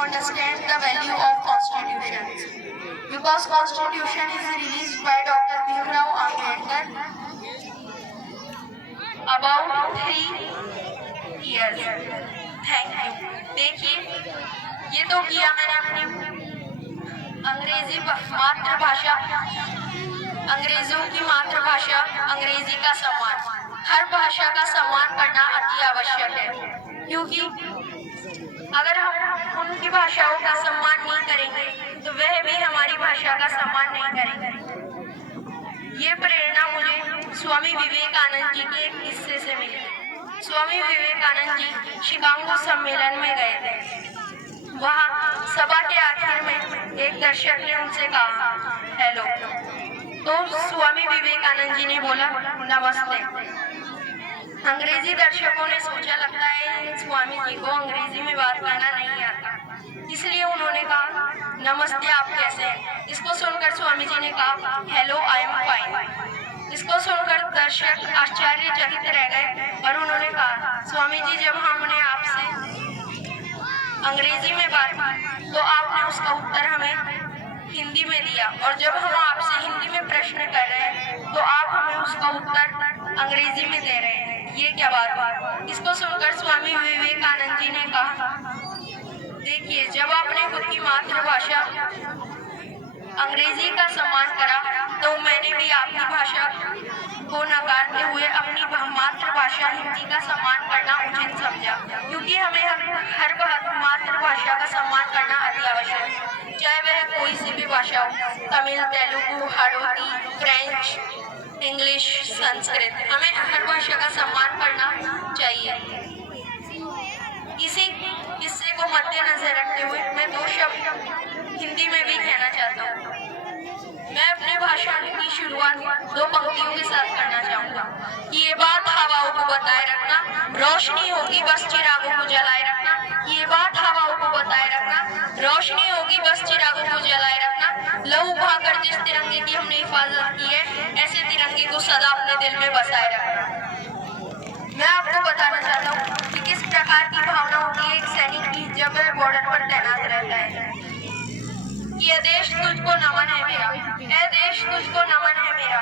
understand the value of constitutions. Because constitution is released by Dr. Bhimrao Ambedkar about 3 years. Thank you. देखिए, ये तो किया मैंने अपनी अंग्रेजी मातृभाषा, अंग्रेजों की मातृभाषा अंग्रेजी का सम्मान। हर भाषा का सम्मान करना अति आवश्यक है, क्योंकि अगर हम उनकी भाषाओं का सम्मान नहीं करेंगे तो वह भी हमारी भाषा का सम्मान नहीं करेंगे। ये प्रेरणा मुझे स्वामी विवेकानंद जी के एक किस्से से मिली। स्वामी विवेकानंद जी शिकागो सम्मेलन में गए थे। वहाँ सभा के आखिर में एक दर्शक ने उनसे कहा हेलो, तो स्वामी विवेकानंद जी ने बोला नमस्ते। अंग्रेजी दर्शकों ने सोचा लगता है स्वामी जी को अंग्रेजी में बात करना नहीं आता, इसलिए उन्होंने कहा नमस्ते, आप कैसे हैं? इसको सुनकर स्वामी जी ने कहा हेलो, आई एम फाइन। इसको सुनकर दर्शक आश्चर्यचकित रह गए और उन्होंने कहा स्वामी जी, जब हमने आपसे अंग्रेजी में बात की तो आपने उसका उत्तर हमें हिंदी में दिया, और जब हम आपसे हिंदी में प्रश्न कर रहे हैं तो आप हमें उसका उत्तर अंग्रेजी में दे रहे हैं। ये क्या बात हुआ? इसको सुनकर स्वामी विवेकानंद जी ने कहा देखिए, जब आपने खुद की मातृभाषा अंग्रेजी का सम्मान करा तो मैंने भी आपकी भाषा को नकारते हुए अपनी मातृभाषा हिंदी का सम्मान करना उचित समझा, क्योंकि हमें हर मातृभाषा का सम्मान करना अति आवश्यक है, चाहे वह कोई सी भी भाषा हो, तमिल, तेलुगु, हाड़ौती, फ्रेंच, इंग्लिश, संस्कृत। हमें हर भाषा का सम्मान करना चाहिए। इसी किस्से को मद्देनजर रखते हुए मैं 2 शब्द हिंदी में भी कहना चाहता हूँ। मैं अपने भाषण की शुरुआत 2 पंक्तियों के साथ करना चाहूँगा कि ये बात हवाओं को बताए रखना, रोशनी होगी बस चिरागों को जलाए रखना। ये बात हवाओं को बताए रखना, रोशनी होगी बस चिरागों को जलाए रखना। लहू बहाकर जिस तिरंगे की हमने हिफाजत की है, ऐसे तिरंगे को सदा अपने दिल में बसाए रखना। मैं आपको बताना चाहता हूँ कि किस प्रकार की भावना होती है एक सैनिक की जब वह बॉर्डर पर तैनात रहता है। ये देश तुझको नमन है मेरा, ऐ देश तुझको नमन है मेरा।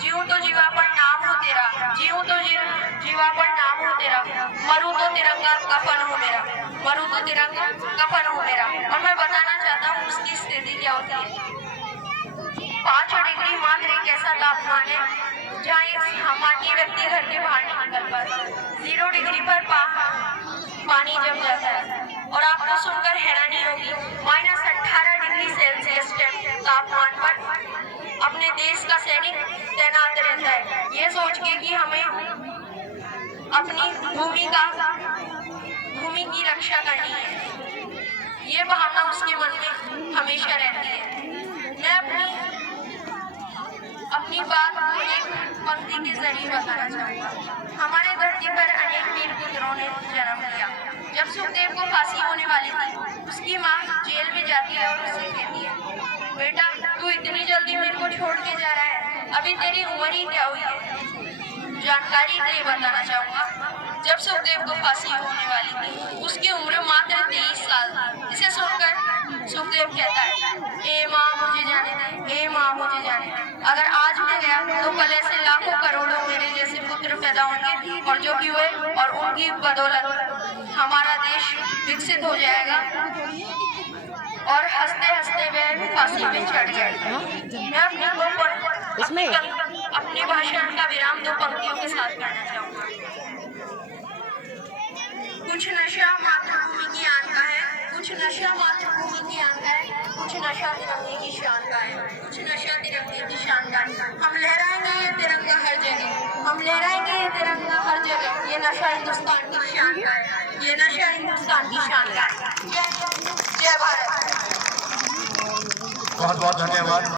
जीऊं तो जीवा पर नाम हो तेरा, जीऊं तो जीवा पर नाम हो तेरा। मरूं तो तिरंगा कफन हो मेरा, मरूं तो तिरंगा कफन हो मेरा। और मैं बताना चाहता हूँ उसकी स्थिति क्या होती है। 5 डिग्री मात्र एक ऐसा तापमान है जहाँ एक सामान्य व्यक्ति घर के बाहर नहीं निकल पाता। 0 डिग्री पर पानी जम जाता है, और आपको सुनकर हैरानी होगी -18 डिग्री सेल्सियस तापमान पर अपने देश का सैनिक तैनात रहता है, ये सोच के कि हमें अपनी भूमि की रक्षा करनी है। ये भावना उसके मन में हमेशा रहती है। मैं अपनी बात एक पंक्ति के जरिए बताना चाहूँगा। हमारे धरती पर अनेक वीर पुत्रों ने जन्म लिया। जब सुखदेव को फांसी होने वाली थी, उसकी माँ जेल में जाती है और उसे कहती है बेटा, तू इतनी जल्दी मेरे को छोड़ के जा रहा है, अभी तेरी उम्र ही क्या हुई है? जानकारी के लिए बताना चाहूँगा, जब सुखदेव को फांसी होने वाली थी उसकी उम्र मात्र 23 साल थी। इसे सुनकर सुखदेव कहता है ए माँ मुझे जाने दे, ए माँ मुझे जाने दे। अगर आज मैं गया तो कल ऐसे लाखों करोड़ों मेरे जैसे पुत्र पैदा होंगे, और जो कि हुए, और उनकी बदौलत हमारा देश विकसित हो जाएगा। और हंसते हंसते वह फांसी पे चढ़ गया। मैं अपने भाषण का विराम 2 पंक्तियों के साथ करना चाहूँगा। कुछ नशा मातृभूमि की आन का है, कुछ नशा मातृभूमि की आन का है, कुछ नशा तिरंगे की शान का है, कुछ नशा तिरंगे की शान का है। हम लहराएंगे ये तिरंगा हर जगह, हम लहराएंगे ये तिरंगा हर जगह। ये नशा हिंदुस्तान की शान का है, ये नशा हिंदुस्तान की शान का है। जय भारत। बहुत बहुत धन्यवाद।